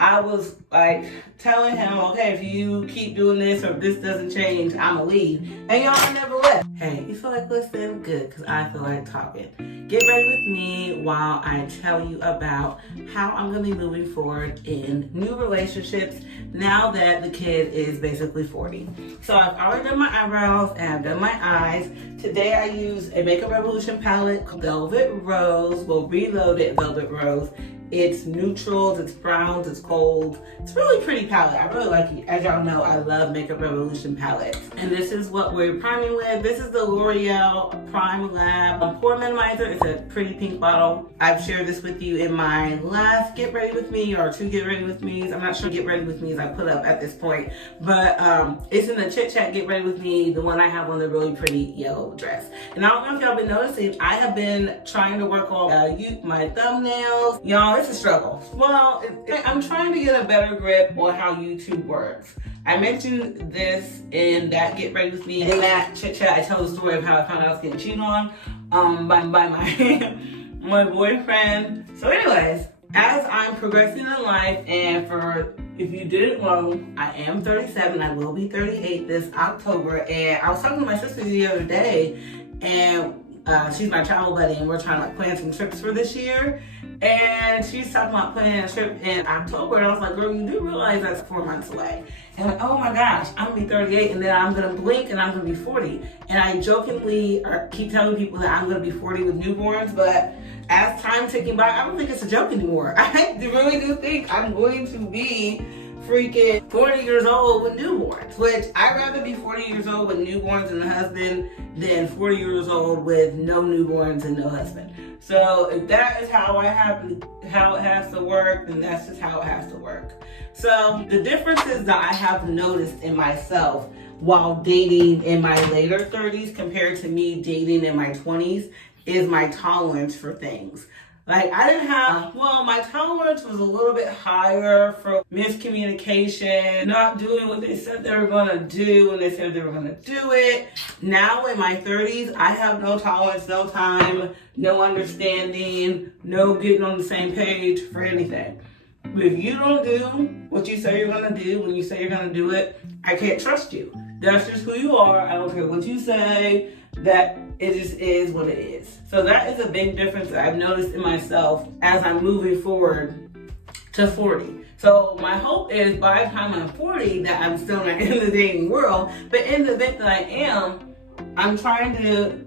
I was like telling him, okay, if you keep doing this or if this doesn't change, I'ma leave. And y'all never left. Hey, you feel like listening? Good, because I feel like talking. Get ready with me while I tell you about how I'm gonna be moving forward in new relationships now that the kid is basically 40. So I've already done my eyebrows and I've done my eyes. Today I use a Makeup Revolution palette called Velvet Rose. Well, Reloaded Velvet Rose. It's neutrals, it's browns, it's golds. It's a really pretty palette. I really like it. As y'all know, I love Makeup Revolution palettes. And this is what we're priming with. This is the L'Oreal Prime Lab Pore Minimizer. It's a pretty pink bottle. I've shared this with you in my last Get Ready With Me or 2 Get Ready With Me's. I'm not sure Get Ready With Me's I put up at this point. But it's in the Chit Chat Get Ready With Me, the one I have on the really pretty yellow dress. And I don't know if y'all been noticing, I have been trying to work on my thumbnails. Y'all, it's a struggle. Well, I'm trying to get a better grip on how YouTube works. I mentioned this in that Get Ready With Me. In that Chit Chat, I tell the story of how I found out I was getting cheated on by my my boyfriend. So anyways, as I'm progressing in life, and if you didn't know, I am 37. I will be 38 this October. And I was talking to my sister the other day, and she's my travel buddy, and we're trying to plan some trips for this year. And she's talking about planning a trip in October, and I was like, girl, you do realize that's 4 months away. And like, oh my gosh, I'm gonna be 38, and then I'm gonna blink and I'm gonna be 40. And I jokingly keep telling people that I'm gonna be 40 with newborns, but as time ticking by, I don't think it's a joke anymore. I really do think I'm going to be freaking 40 years old with newborns, which I'd rather be 40 years old with newborns and a husband than 40 years old with no newborns and no husband. So if that is how it has to work, then that's just how it has to work. So the differences that I have noticed in myself while dating in my later 30s compared to me dating in my 20s is my tolerance for things. Like I didn't have, my tolerance was a little bit higher for miscommunication, not doing what they said they were gonna do when they said they were gonna do it. Now in my 30s, I have no tolerance, no time, no understanding, no getting on the same page for anything. If you don't do what you say you're gonna do when you say you're gonna do it, I can't trust you. That's just who you are. I don't care what you say. That it just is what it is. So that is a big difference that I've noticed in myself as I'm moving forward to 40. So my hope is by the time I'm 40 that I'm still not in the dating world, but in the event that I am, I'm trying to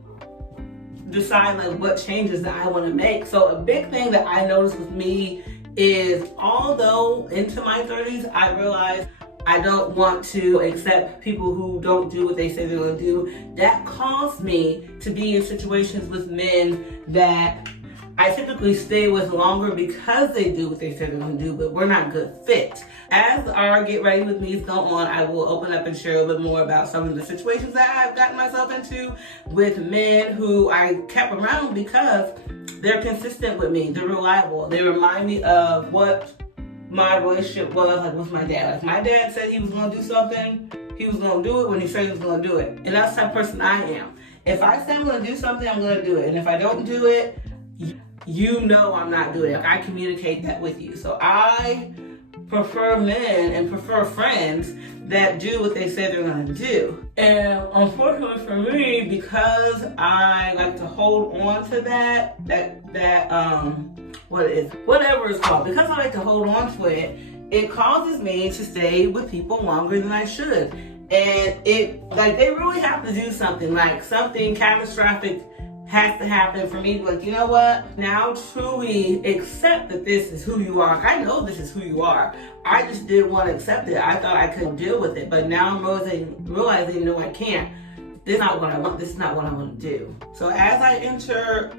decide like what changes that I want to make. So a big thing that I noticed with me is although into my 30s, I realized I don't want to accept people who don't do what they say they're going to do. That caused me to be in situations with men that I typically stay with longer because they do what they say they're going to do, but we're not good fits. As our Get Ready With Me's go on, I will open up and share a little bit more about some of the situations that I've gotten myself into with men who I kept around because they're consistent with me. They're reliable. They remind me of what my relationship was like with my dad. If my dad said he was going to do something, he was going to do it when he said he was going to do it. And that's the type of person I am. If I say I'm going to do something, I'm going to do it. And if I don't do it, you know I'm not doing it. I communicate that with you. So I prefer men and prefer friends that do what they say they're going to do. And unfortunately for me, because I like to hold on to whatever it's called, because I like to hold on to it, it causes me to stay with people longer than I should. And they really have to do something, like something catastrophic has to happen for me to be like, you know what? Now truly accept that this is who you are. I know this is who you are. I just didn't want to accept it. I thought I could deal with it, but now I'm realizing no, I can't. This is not what I want. This is not what I want to do. So as I enter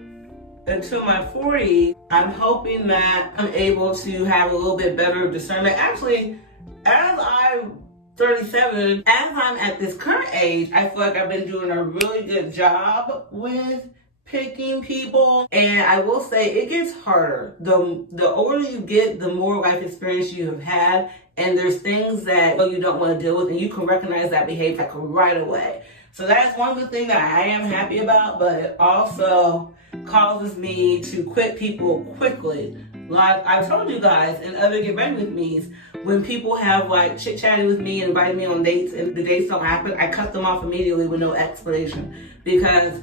into my 40s, I'm hoping that I'm able to have a little bit better discernment. Actually, as I'm 37, as I'm at this current age, I feel like I've been doing a really good job with picking people. And I will say it gets harder. The older you get, the more life experience you have had. And there's things that you don't want to deal with, and you can recognize that behavior like right away. So that's one good thing that I am happy about, but it also causes me to quit people quickly Like I told you guys in other Get Ready With Me's, when people have like chit-chatted with me and invited me on dates and the dates don't happen, I cut them off immediately with no explanation. Because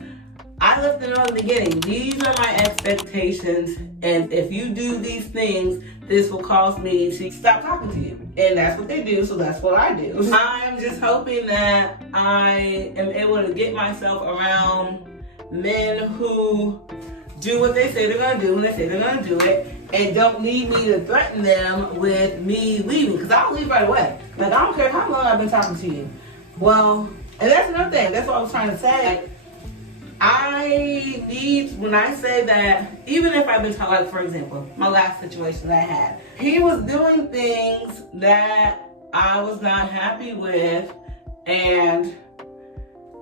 I let them know in the beginning, these are my expectations, and if you do these things, this will cause me to stop talking to you. And that's what they do, so that's what I do. I'm just hoping that I am able to get myself around men who do what they say they're gonna do when they say they're gonna do it, and don't need me to threaten them with me leaving, because I'll leave right away. Like, I don't care how long I've been talking to you. Well, and that's another thing, that's what I was trying to say. Like, I need, when I say that, even if I've been talking, like for example, my last situation that I had, he was doing things that I was not happy with, and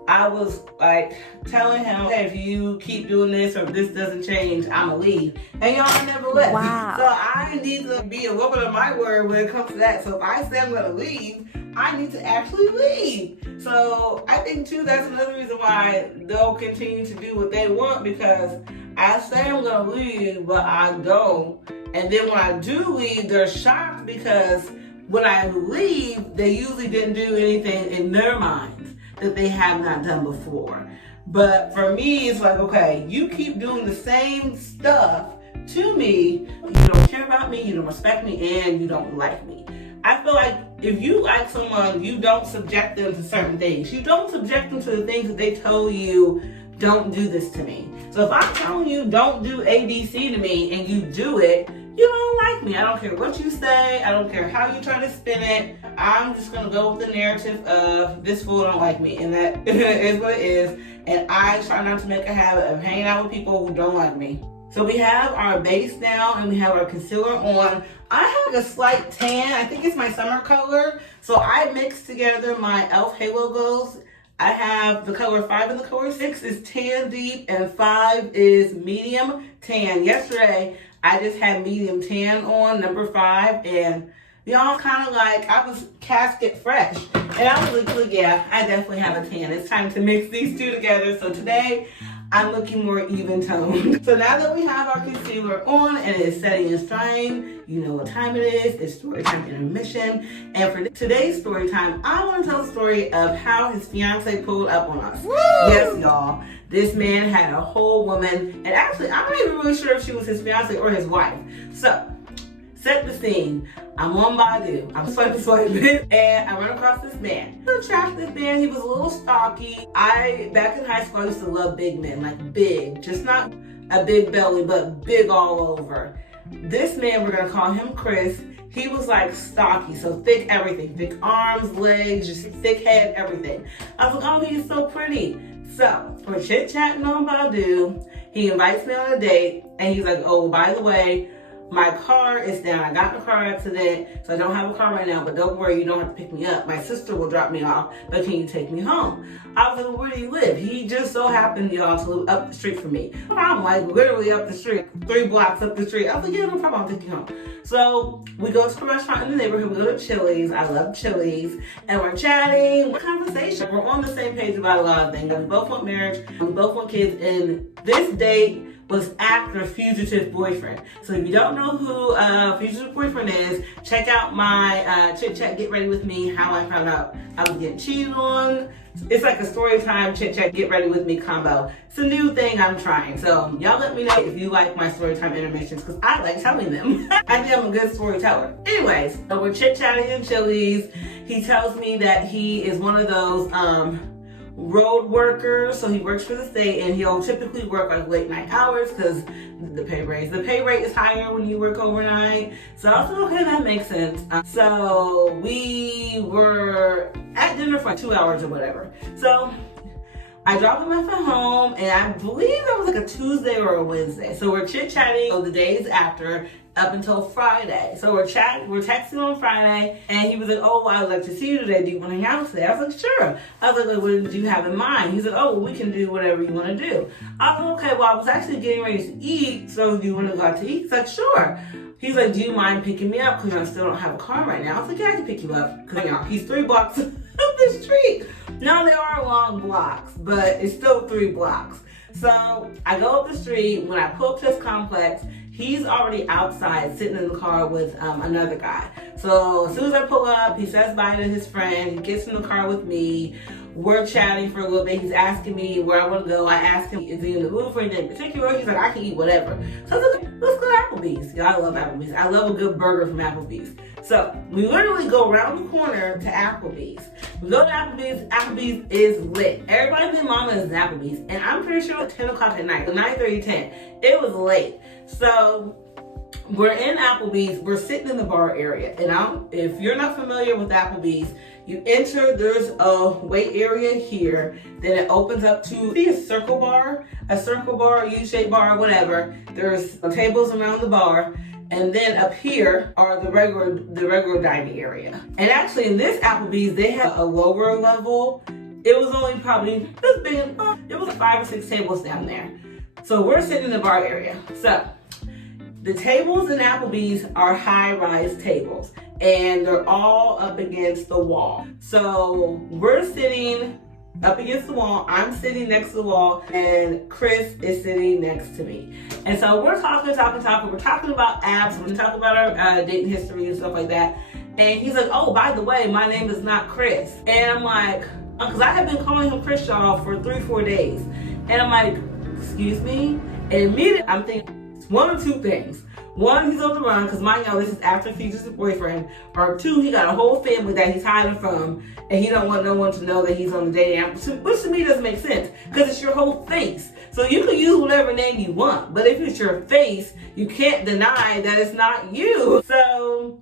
I was like telling him, hey, if you keep doing this or if this doesn't change, I'ma leave. And y'all never left. Wow. So I need to be a woman of my word when it comes to that. So if I say I'm gonna leave, I need to actually leave. So I think too, that's another reason why they'll continue to do what they want, because I say I'm gonna leave, but I don't. And then when I do leave, they're shocked, because when I leave, they usually didn't do anything in their minds that they have not done before. But for me, it's like, okay, you keep doing the same stuff to me, you don't care about me, you don't respect me, and you don't like me. I feel like if you like someone, you don't subject them to certain things. You don't subject them to the things that they told you, don't do this to me. So if I'm telling you don't do ABC to me and you do it, you don't like me. I don't care what you say. I don't care how you try to spin it. I'm just going to go with the narrative of this fool don't like me. And that is what it is. And I try not to make a habit of hanging out with people who don't like me. So we have our base now and we have our concealer on. I have a slight tan. I think it's my summer color. So I mixed together my e.l.f. Halo Glows. I have the color 5 and the color 6 is tan deep and 5 is medium tan. Yesterday, I just had medium tan on, number 5, and y'all kind of like, I was casket fresh. And I was like, yeah, I definitely have a tan. It's time to mix these two together. So today, I'm looking more even toned. So now that we have our concealer on and it's setting and drying, you know what time it is. It's story time intermission. And for today's story time, I want to tell the story of how his fiance pulled up on us. Woo! Yes, y'all. This man had a whole woman, and actually, I'm not even really sure if she was his fiance or his wife. So, set the scene. I'm on Badu. I'm swiping, and I run across this man. An attractive man. He was a little stocky. Back in high school, I used to love big men, like big, just not a big belly, but big all over. This man, we're gonna call him Chris. He was like stocky, so thick everything, thick arms, legs, just thick head, everything. I was like, oh, he's so pretty. So we're chit-chatting on Badu. He invites me on a date, and he's like, oh, by the way, my car is down. I got in a car accident, so I don't have a car right now, but don't worry, you don't have to pick me up. My sister will drop me off, but can you take me home? I was like, well, where do you live? He just so happened, y'all, to live up the street from me. I'm like literally up the street, 3 blocks up the street. I was like, yeah, no problem, I'll take you home. So we go to a restaurant in the neighborhood. We go to Chili's. I love Chili's. And we're chatting, we're conversation. We're on the same page about a lot of things. We both want marriage, we both want kids, and this date was after Fugitive Boyfriend. So if you don't know who Fugitive Boyfriend is, check out my Chit Chat Get Ready With Me, how I found out I was getting cheated on. It's like a story time Chit Chat Get Ready With Me combo. It's a new thing I'm trying. So y'all let me know if you like my story time intermissions, because I like telling them. I think I'm a good storyteller. Anyways, so we're chit-chatting in Chili's. He tells me that he is one of those road workers, so he works for the state, and he'll typically work like late night hours because the pay rate is higher when you work overnight. So I was like, okay, that makes sense. So we were at dinner for 2 hours or whatever. So I dropped him off at home, and I believe that was like a Tuesday or a Wednesday. So we're chit-chatting the days after up until Friday. So we're texting on Friday, and he was like, oh, well, I'd like to see you today. Do you want to hang out today? I was like, sure. I was like, what did you have in mind? He's like, oh, well, we can do whatever you want to do. I was like, okay, well, I was actually getting ready to eat, so do you want to go out to eat? He's like, sure. He's like, do you mind picking me up? Because I still don't have a car right now. I was like, yeah, I can pick you up. Because, you know, he's 3 blocks up the street. Now, they are long blocks, but it's still 3 blocks. So I go up the street. When I pull up to his complex, he's already outside sitting in the car with another guy. So as soon as I pull up, he says bye to his friend. He gets in the car with me. We're chatting for a little bit. He's asking me where I want to go. I asked him, is he in the mood for anything in particular? He's like, I can eat whatever. So I was like, let's go to Applebee's. Yeah, I love Applebee's. I love a good burger from Applebee's. So we literally go around the corner to Applebee's. We go to Applebee's. Applebee's is lit. Everybody in Mama is in Applebee's. And I'm pretty sure it's 10 o'clock at night, 9:30, 10. It was late. So we're in Applebee's. We're sitting in the bar area. And if you're not familiar with Applebee's, you enter, there's a wait area here. Then it opens up to a circle bar, a U-shaped bar, whatever. There's tables around the bar. And then up here are the regular dining area. And actually in this Applebee's, they have a lower level. It was only probably this big. It was 5 or 6 tables down there. So we're sitting in the bar area. So the tables in Applebee's are high-rise tables, and they're all up against the wall. So we're sitting up against the wall. I'm sitting next to the wall, and Chris is sitting next to me. And so we're talking. We're talking about apps. We're talking about our dating history and stuff like that. And he's like, oh, by the way, my name is not Chris. And I'm like, because I have been calling him Chris, y'all, for 3-4 days. And I'm like, excuse me? And immediately I'm thinking, one of two things. One, he's on the run, because mind y'all, this is after he features his boyfriend. Or two, he got a whole family that he's hiding from, and he don't want no one to know that he's on the dating app, which to me doesn't make sense, because it's your whole face. So you can use whatever name you want, but if it's your face, you can't deny that it's not you. So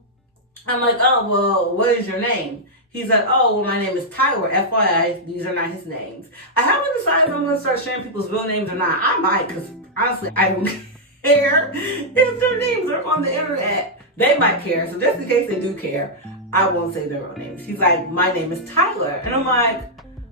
I'm like, oh, well, what is your name? He's like, oh, well, my name is Tyler. FYI, these are not his names. I haven't decided if I'm going to start sharing people's real names or not. I might, because honestly, I don't care if their names are on the internet. They might care. So just in case they do care, I won't say their real names. He's like, my name is Tyler. And I'm like,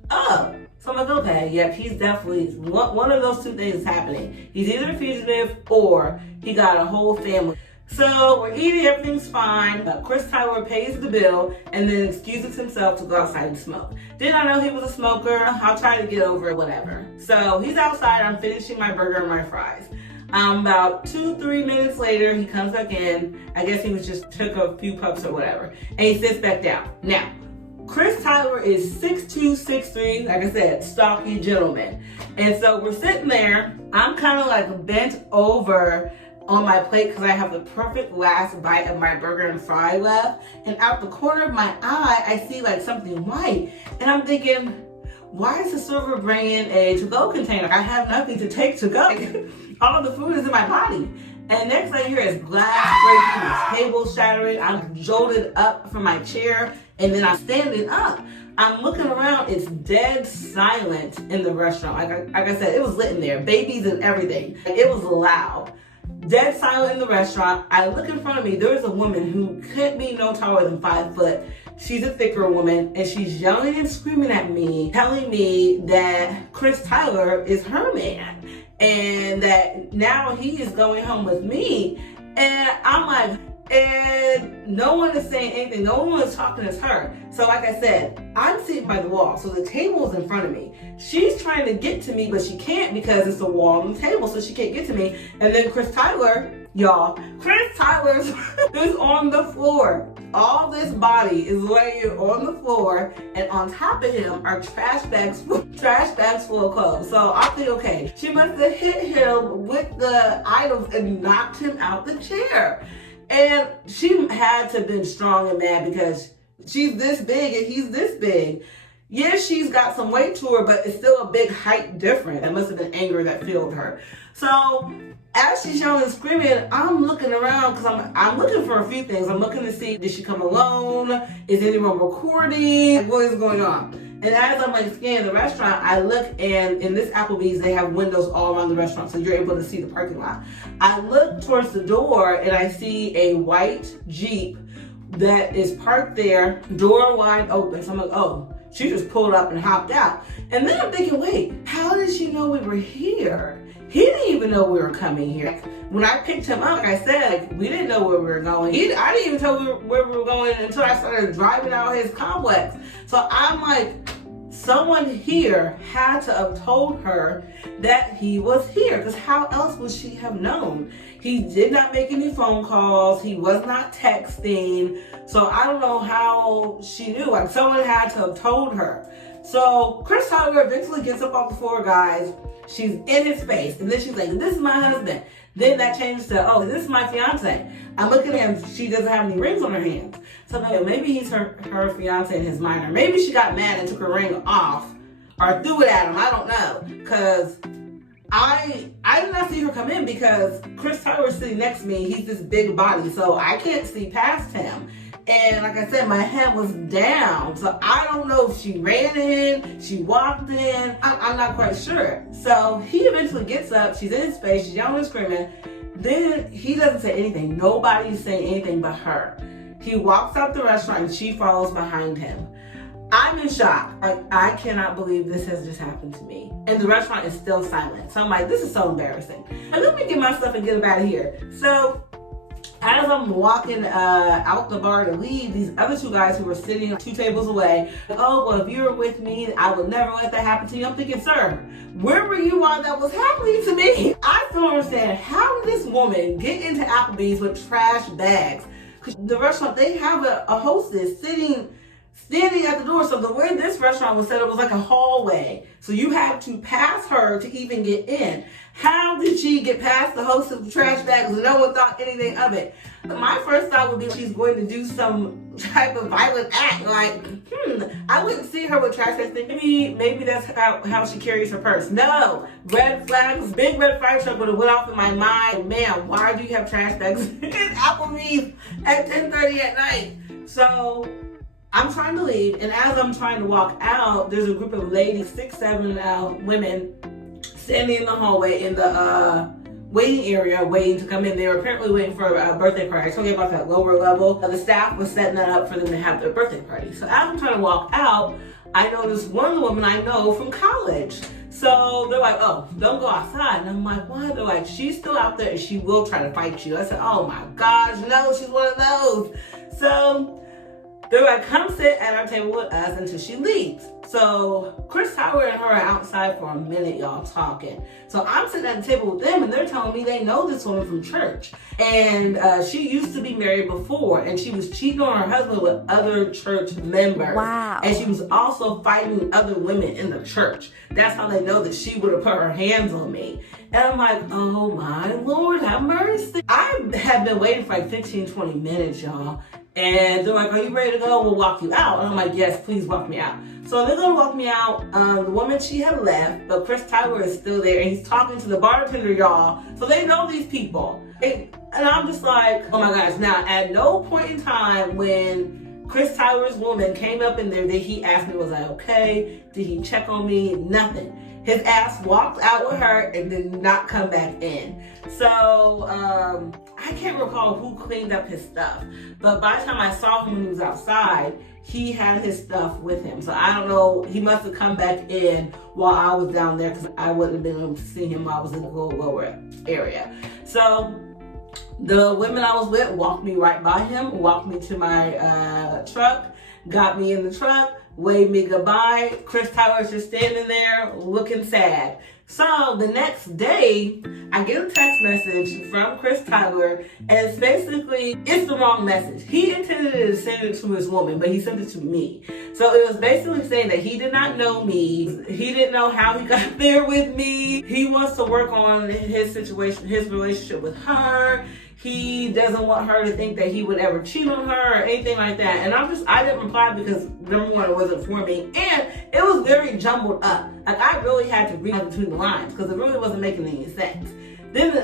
oh. So I'm like, okay, yep, he's definitely, one of those two things is happening. He's either a fugitive or he got a whole family. So we're eating, everything's fine. Chris Tyler pays the bill and then excuses himself to go outside and smoke. Did not know he was a smoker. I'll try to get over it, whatever. So he's outside, I'm finishing my burger and my fries. About 2-3 minutes later, he comes back in. I guess he took a few puffs or whatever. And he sits back down. Now, Chris Tyler is 6'2", 6'3", like I said, stocky gentleman. And so we're sitting there. I'm kind of like bent over on my plate because I have the perfect last bite of my burger and fry left. And out the corner of my eye, I see like something white. And I'm thinking, why is the server bringing a to-go container? I have nothing to take to go. All of the food is in my body. And next thing I hear is glass breaking, the table shattering. I'm jolted up from my chair, and then I'm standing up. I'm looking around. It's dead silent in the restaurant. Like I said, it was lit in there. Babies and everything. It was loud. Dead silent in the restaurant. I look in front of me. There's a woman who couldn't be no taller than 5 foot. She's a thicker woman, and she's yelling and screaming at me, telling me that Chris Tyler is her man, and that now he is going home with me. And I'm like, and no one is saying anything. No one is talking as her. So like I said, I'm sitting by the wall. So the table is in front of me. She's trying to get to me, but she can't because it's a wall on the table. So she can't get to me. And then Chris Tyler, y'all, Chris Tyler is on the floor. All this body is laying on the floor. And on top of him are trash bags full of clothes. So I think, okay, she must have hit him with the items and knocked him out the chair. And she had to have been strong and mad because she's this big and he's this big. Yes, she's got some weight to her, but it's still a big height difference. That must have been anger that filled her. So as she's yelling and screaming, I'm looking around because I'm looking for a few things. I'm looking to see, did she come alone? Is anyone recording? What is going on? And as I'm like scanning the restaurant, I look, and in this Applebee's, they have windows all around the restaurant, so you're able to see the parking lot. I look towards the door and I see a white Jeep that is parked there, door wide open. So I'm like, oh, she just pulled up and hopped out. And then I'm thinking, wait, how did she know we were here? He didn't even know we were coming here. When I picked him up, like I said, we didn't know where we were going. I didn't even tell where we were going until I started driving out his complex. So I'm like someone here had to have told her that he was here, because how else would she have known? He did not make any phone calls. He was not texting. So I don't know how she knew. Like, someone had to have told her. So Chris Tyler eventually gets up off the floor, guys. She's in his face. And then she's like, this is my husband. Then that changes to, oh, this is my fiance. I'm looking at him. She doesn't have any rings on her hands. So I'm like, maybe he's her fiance in his mind. Or maybe she got mad and took her ring off. Or threw it at him. I don't know. Because I did not see her come in, because Chris Tyler was sitting next to me. He's this big body. So I can't see past him. And like I said, my head was down. So I don't know if she ran in, she walked in. I'm not quite sure. So he eventually gets up. She's in his face. She's yelling and screaming. Then he doesn't say anything. Nobody's saying anything but her. He walks out the restaurant and she follows behind him. I'm in shock. I cannot believe this has just happened to me. And the restaurant is still silent. So I'm like, this is so embarrassing. And let me get my stuff and get him out of here. So as I'm walking out the bar to leave, these other two guys who were sitting 2 tables away, oh, well, if you were with me, I would never let that happen to you. I'm thinking, sir, where were you while that was happening to me? I still don't understand, how did this woman get into Applebee's with trash bags? Because the restaurant, they have a hostess standing at the door. So the way this restaurant was set up was like a hallway. So you have to pass her to even get in. How did she get past the host of the trash bags and no one thought anything of it? My first thought would be she's going to do some type of violent act. Like, I wouldn't see her with trash bags. Maybe that's how she carries her purse. No, red flags, big red fire truck would have went off in my mind. Man, why do you have trash bags in Applebee's at 10:30 at night? So I'm trying to leave, and as I'm trying to walk out, there's a group of ladies, 6, 7 women, standing in the hallway in the waiting area, waiting to come in. They were apparently waiting for a birthday party. I told you about that lower level. The staff was setting that up for them to have their birthday party. So as I'm trying to walk out, I noticed one woman I know from college. So they're like, oh, don't go outside. And I'm like, what? They're like, she's still out there and she will try to fight you. I said, oh my gosh, no, she's one of those. So they're like, come sit at our table with us until she leaves. So Chris Tyler and her are outside for a minute, y'all, talking. So I'm sitting at the table with them and they're telling me they know this woman from church. And she used to be married before, and she was cheating on her husband with other church members. Wow. And she was also fighting other women in the church. That's how they know that she would have put her hands on me. And I'm like, oh my Lord, have mercy. I have been waiting for like 15, 20 minutes, y'all. And they're like, are you ready to go? We'll walk you out. And I'm like, yes, please walk me out. So they're going to walk me out. The woman, she had left, but Chris Tyler is still there. And he's talking to the bartender, y'all. So they know these people. And I'm just like, oh my gosh. Now, at no point in time when Chris Tyler's woman came up in there did he ask me, was I okay? Did he check on me? Nothing. His ass walked out with her and did not come back in. So I can't recall who cleaned up his stuff. But by the time I saw him when he was outside, he had his stuff with him. So I don't know. He must have come back in while I was down there, because I wouldn't have been able to see him while I was in the lower area. So the women I was with walked me right by him, walked me to my truck, got me in the truck, waved me goodbye. Chris Tyler's just standing there looking sad. So the next day, I get a text message from Chris Tyler, and it's the wrong message. He intended to send it to his woman, but he sent it to me. So it was basically saying that he did not know me. He didn't know how he got there with me. He wants to work on his situation, his relationship with her. He doesn't want her to think that he would ever cheat on her or anything like that. And I didn't reply because, number one, it wasn't for me. And it was very jumbled up. Like, I really had to read between the lines because it really wasn't making any sense. Then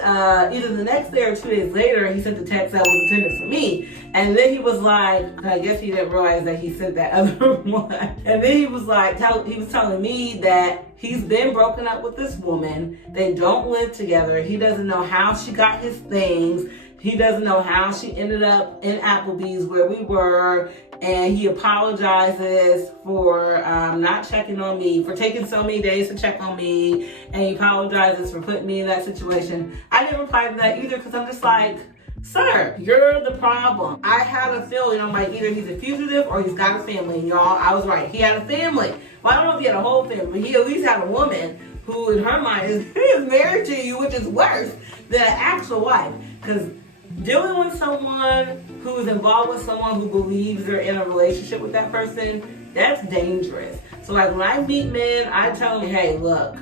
either the next day or 2 days later, he sent the text that was intended for me. And then he was like, I guess he didn't realize that he sent that other one. And then he was like, he was telling me that he's been broken up with this woman. They don't live together. He doesn't know how she got his things. He doesn't know how she ended up in Applebee's where we were. And he apologizes for not checking on me, for taking so many days to check on me. And he apologizes for putting me in that situation. I didn't reply to that either because I'm just like, Sir, you're the problem. I had a feeling, I'm like, either he's a fugitive or he's got a family. And y'all, I was right. He had a family. Well, I don't know if he had a whole family, but he at least had a woman who, in her mind, is married to you, which is worse than an actual wife. Because dealing with someone who's involved with someone who believes they're in a relationship with that person, that's dangerous. So like when I meet men, I tell them, hey, look,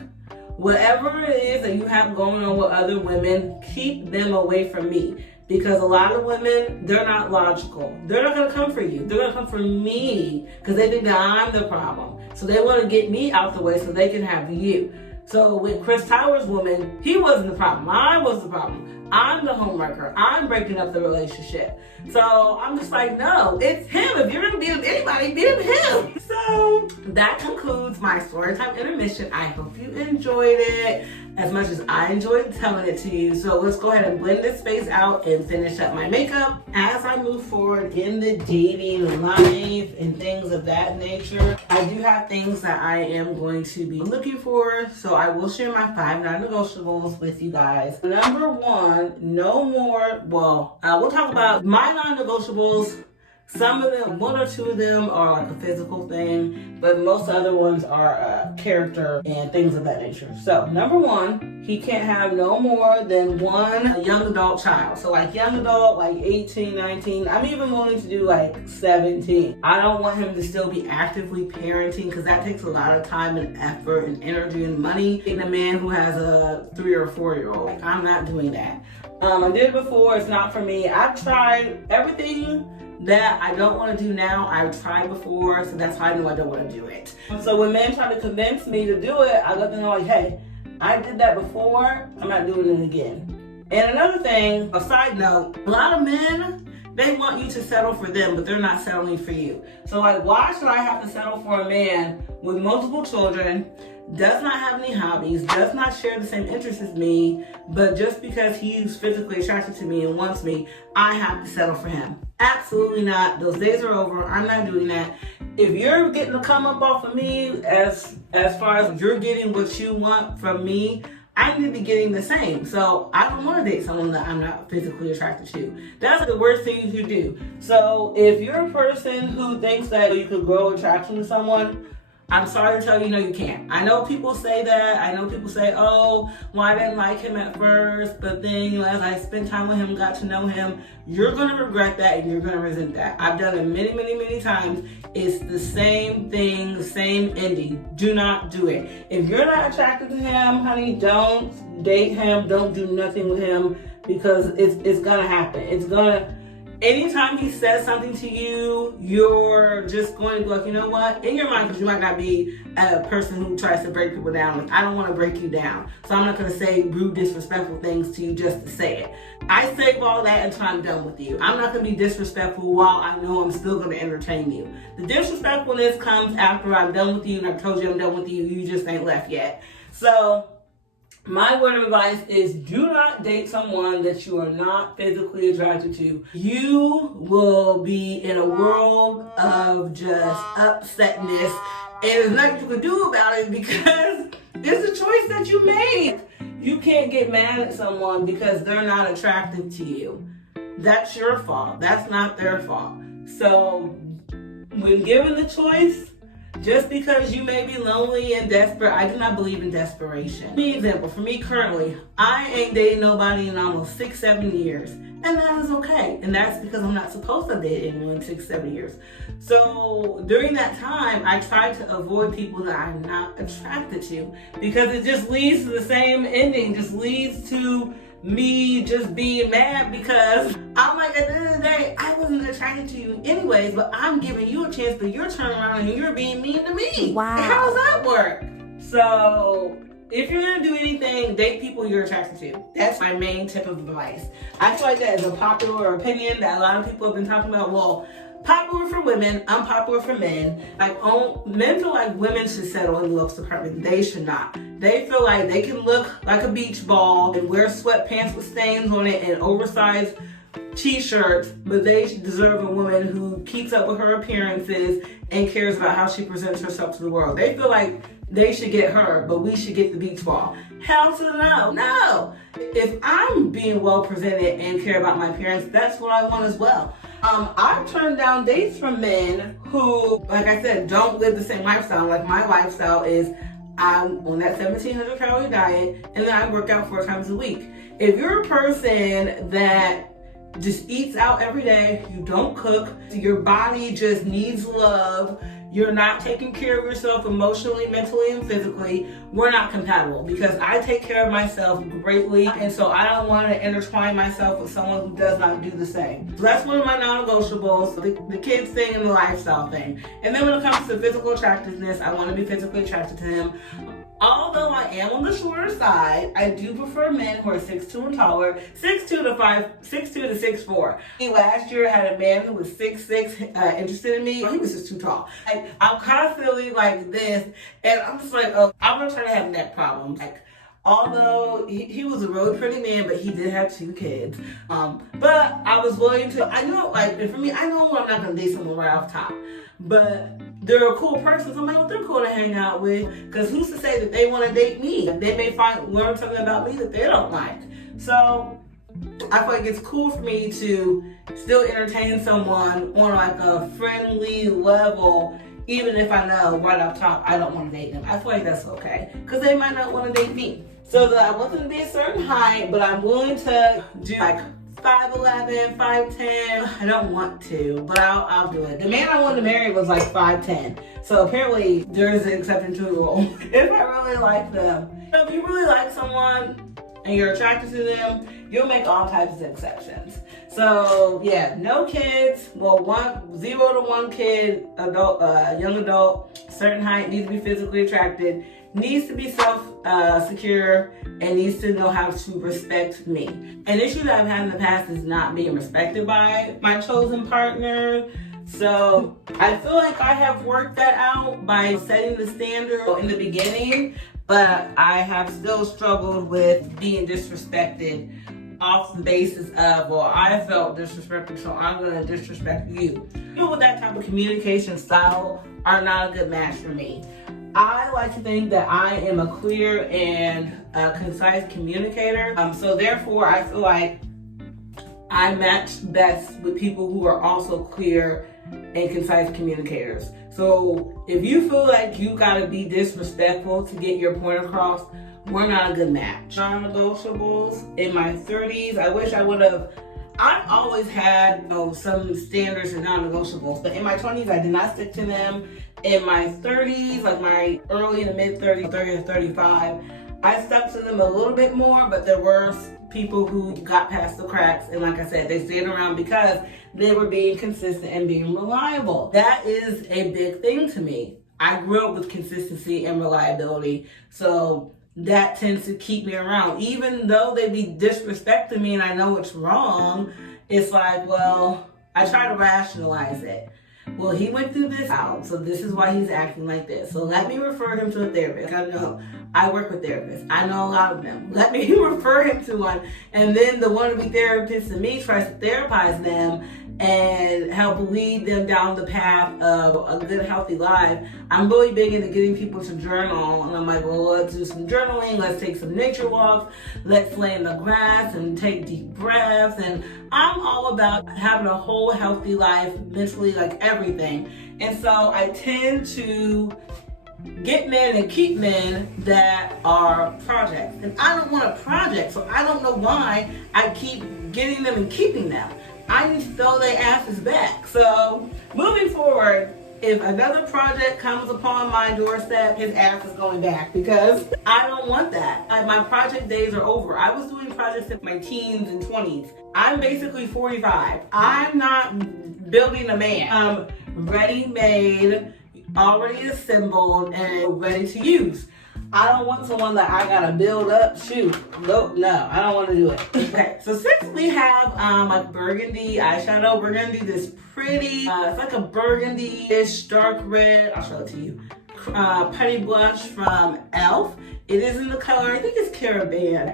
whatever it is that you have going on with other women, keep them away from me. Because a lot of women, they're not logical. They're not going to come for you. They're going to come for me because they think that I'm the problem. So they want to get me out the way so they can have you. So with Chris Tyler's woman, he wasn't the problem. I was the problem. I'm the homewrecker. I'm breaking up the relationship. So I'm just like, no, it's him. If you're going to beat up anybody, beat up him. So that concludes my storytime intermission. I hope you enjoyed it as much as I enjoyed telling it to you. So let's go ahead and blend this space out and finish up my makeup. As I move forward in the dating life and things of that nature, I do have things that I am going to be looking for. So I will share my 5 non-negotiables with you guys. Number 1, no more, we'll talk about my non-negotiables. Some of them, 1 or 2 of them are like a physical thing, but most other ones are character and things of that nature. So number 1, he can't have no more than 1 young adult child. So like young adult, like 18, 19, I'm even willing to do like 17. I don't want him to still be actively parenting because that takes a lot of time and effort and energy and money. Getting a man who has a 3 or 4-year-old, like I'm not doing that. I did it before, it's not for me. I've tried everything that I don't want to do now. I've tried before, so that's how I know I don't want to do it. So when men try to convince me to do it, I let them know like, hey, I did that before, I'm not doing it again. And another thing, a side note, a lot of men, they want you to settle for them, but they're not settling for you. So like, why should I have to settle for a man with multiple children, does not have any hobbies, does not share the same interests as me, but just because he's physically attracted to me and wants me, I have to settle for him? Absolutely not. Those days are over. I'm not doing that. If you're getting a come up off of me as far as you're getting what you want from me, I need to be getting the same. So I don't want to date someone that I'm not physically attracted to. That's the worst thing you could do. So if you're a person who thinks that you could grow attraction to someone, I'm sorry to tell you, no, you can't. I know people say that. I know people say, oh, well, I didn't like him at first, but then, as I spent time with him, got to know him, you're going to regret that and you're going to resent that. I've done it many, many, many times. It's the same thing, the same ending. Do not do it. If you're not attracted to him, honey, don't date him. Don't do nothing with him because it's going to happen. It's going to... Anytime he says something to you, you're just going to be like, you know what? In your mind, because you might not be a person who tries to break people down. Like, I don't want to break you down. So I'm not going to say rude, disrespectful things to you just to say it. I save all that until I'm done with you. I'm not going to be disrespectful while I know I'm still going to entertain you. The disrespectfulness comes after I'm done with you and I've told you I'm done with you. You just ain't left yet. So my word of advice is do not date someone that you are not physically attracted to. You will be in a world of just upsetness, and there's nothing you can do about it because it's a choice that you made. You can't get mad at someone because they're not attractive to you. That's your fault. That's not their fault. So when given the choice, just because you may be lonely and desperate, I do not believe in desperation. For example, for me currently, I ain't dating nobody in almost 6-7 years. And that is okay. And that's because I'm not supposed to date anyone in 6-7 years. So during that time, I try to avoid people that I'm not attracted to because it just leads to the same ending, just leads to me just being mad because I'm like, at the end of the day, I wasn't attracted to you anyways, but I'm giving you a chance, but you're turning around and you're being mean to me. Wow. How does that work? So if you're gonna do anything, date people you're attracted to. That's my main tip of advice. I feel like that is a popular opinion that a lot of people have been talking about. Well, popular for women, unpopular for men. Like, men feel like women should settle in the looks department. They should not. They feel like they can look like a beach ball and wear sweatpants with stains on it and oversized t-shirts, but they deserve a woman who keeps up with her appearances and cares about how she presents herself to the world. They feel like they should get her, but we should get the beach ball. Hell to the no. No. If I'm being well presented and care about my appearance, that's what I want as well. I've turned down dates from men who, like I said, don't live the same lifestyle. Like my lifestyle is I'm on that 1,700 calorie diet and then I work out 4 times a week. If you're a person that just eats out every day, you don't cook, your body just needs love, you're not taking care of yourself emotionally, mentally, and physically, we're not compatible because I take care of myself greatly, and so I don't want to intertwine myself with someone who does not do the same. So that's one of my non-negotiables, the kids thing and the lifestyle thing. And then when it comes to physical attractiveness, I want to be physically attracted to him. Although I am on the shorter side, I do prefer men who are 6'2" and taller, 6'2" to 6'4". Last year I had a man who was 6'6", interested in me. He was just too tall. I'm constantly like this, and I'm just like, oh, I'm not trying to have neck problems. Although he was a really pretty man, but he did have 2 kids. But I was willing to, I know, and for me, I know I'm not going to date someone right off top. But they're a cool person, so I'm like, well, they're cool to hang out with. Because who's to say that they want to date me? They may learn something about me that they don't like. So I feel like it's cool for me to still entertain someone on like a friendly level, even if I know right off top I don't want to date them. I feel like that's okay. Because they might not want to date me. So that I want them to be a certain height, but I'm willing to do like 5'11", 5'10". I don't want to, but I'll do it. The man I wanted to marry was like 5'10". So apparently there's an exception to the rule. If I really like them. If you really like someone and you're attracted to them, you'll make all types of exceptions. So yeah, no kids. Well, 0 to 1 kid, adult, young adult, certain height, needs to be physically attracted, needs to be self-secure, and needs to know how to respect me. An issue that I've had in the past is not being respected by my chosen partner. So I feel like I have worked that out by setting the standard in the beginning, but I have still struggled with being disrespected off the basis of, well, I felt disrespected, so I'm going to disrespect you. People with that type of communication style are not a good match for me. I like to think that I am a clear and concise communicator. So therefore, I feel like I match best with people who are also clear and concise communicators. So if you feel like you gotta be disrespectful to get your point across, we're not a good match. Non-negotiables in my 30s, I wish I would have. I've always had some standards and non-negotiables, but in my 20s, I did not stick to them. In my 30s, like my early to mid 30s, 30 to 35, I stuck to them a little bit more, but there were people who got past the cracks, and like I said, they stayed around because they were being consistent and being reliable. That is a big thing to me. I grew up with consistency and reliability, so that tends to keep me around. Even though they be disrespecting me and I know it's wrong, it's like, well, I try to rationalize it. Well, he went through this out, so this is why he's acting like this. So let me refer him to a therapist. I know I work with therapists. I know a lot of them. Let me refer him to one. And then the wannabe therapist in me tries to therapize them and help lead them down the path of a good, healthy life. I'm really big into getting people to journal. And I'm like, well, let's do some journaling. Let's take some nature walks. Let's lay in the grass and take deep breaths. And I'm all about having a whole, healthy life, mentally, like everything. And so I tend to get men and keep men that are projects. And I don't want a project, so I don't know why I keep getting them and keeping them. I need to throw their asses back. So moving forward, if another project comes upon my doorstep, his ass is going back because I don't want that. My project days are over. I was doing projects in my teens and 20s. I'm basically 45. I'm not building a man. I'm ready-made, already assembled, and ready to use. I don't want someone that I gotta build up. Shoot, no, I don't want to do it. Okay, so since we have like burgundy eyeshadow, we're gonna do this pretty, it's like a burgundy-ish dark red. I'll show it to you. Putty blush from e.l.f. It is in the color, I think it's Caribbean.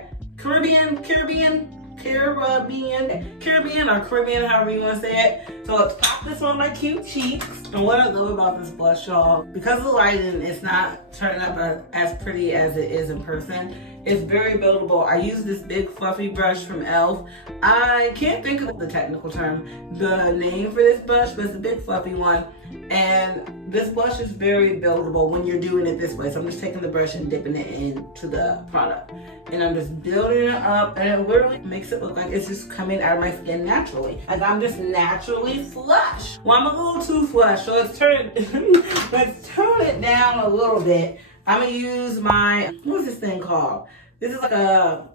Caribbean or Caribbean, however you want to say it. So let's pop this on my cute cheeks. And what I love about this blush, y'all, because of the lighting, it's not turning up as pretty as it is in person. It's very buildable. I use this big fluffy brush from e.l.f. I can't think of the technical term, the name for this brush, but it's a big fluffy one. And this blush is very buildable when you're doing it this way. So I'm just taking the brush and dipping it into the product. And I'm just building it up, and it literally makes it look like it's just coming out of my skin naturally. Like I'm just naturally flush. Well, I'm a little too flush, so let's turn it down a little bit. I'm gonna use my, what's this thing called? This is like a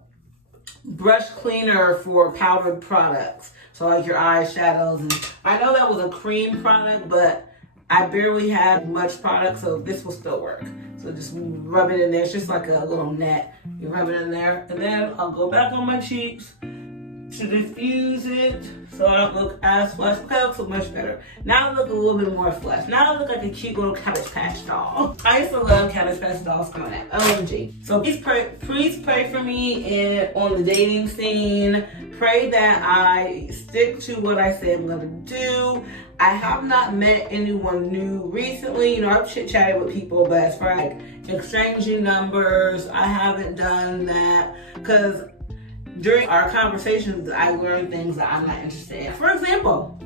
brush cleaner for powdered products. So like your eyeshadows, and I know that was a cream product, but I barely had much product, so this will still work. So just rub it in there. It's just like a little net. You rub it in there, and then I'll go back on my cheeks to diffuse it so I don't look as flush. Okay, that looks so much better. Now I look a little bit more flush. Now I look like a cute little Cabbage Patch doll. I used to love Cabbage Patch dolls growing up. OMG. So please pray for me on the dating scene. Pray that I stick to what I say I'm gonna do. I have not met anyone new recently. You know, I've chit-chatted with people, but as far as like exchanging numbers, I haven't done that because during our conversations, I learned things that I'm not interested in. For example,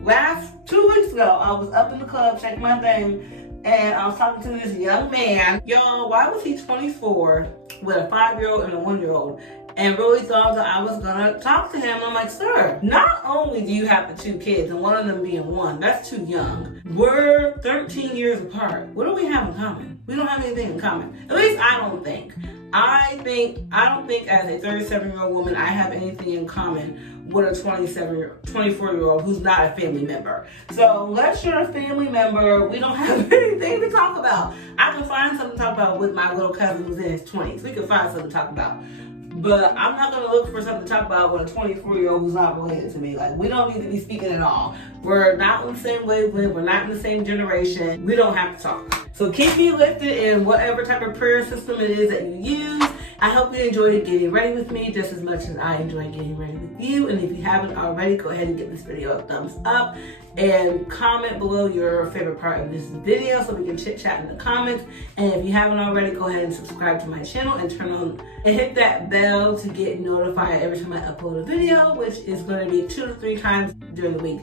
2 weeks ago, I was up in the club checking my thing, and I was talking to this young man. Y'all, why was he 24 with a 5-year-old and a 1-year-old? And really thought that I was gonna talk to him. I'm like, sir, not only do you have the 2 kids and one of them being 1, that's too young. We're 13 years apart. What do we have in common? We don't have anything in common. At least I don't think. I don't think as a 37-year-old woman, I have anything in common with a 24-year-old who's not a family member. So unless you're a family member, we don't have anything to talk about. I can find something to talk about with my little cousin who's in his 20s. We can find something to talk about. But I'm not going to look for something to talk about with a 24-year-old who's not related to me. Like, we don't need to be speaking at all. We're not on the same wavelength. We're not in the same generation. We don't have to talk. So keep me lifted in whatever type of prayer system it is that you use. I hope you enjoyed getting ready with me just as much as I enjoy getting ready with you. And if you haven't already, go ahead and give this video a thumbs up and comment below your favorite part of this video so we can chit chat in the comments. And if you haven't already, go ahead and subscribe to my channel and turn on and hit that bell to get notified every time I upload a video, which is going to be 2 to 3 times during the week.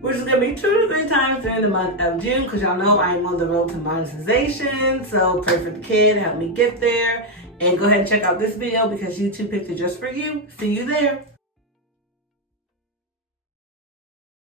Which is going to be 2 to 3 times during the month of June, because y'all know I am on the road to monetization. So pray for the kid, help me get there. And go ahead and check out this video because YouTube picked it just for you. See you there.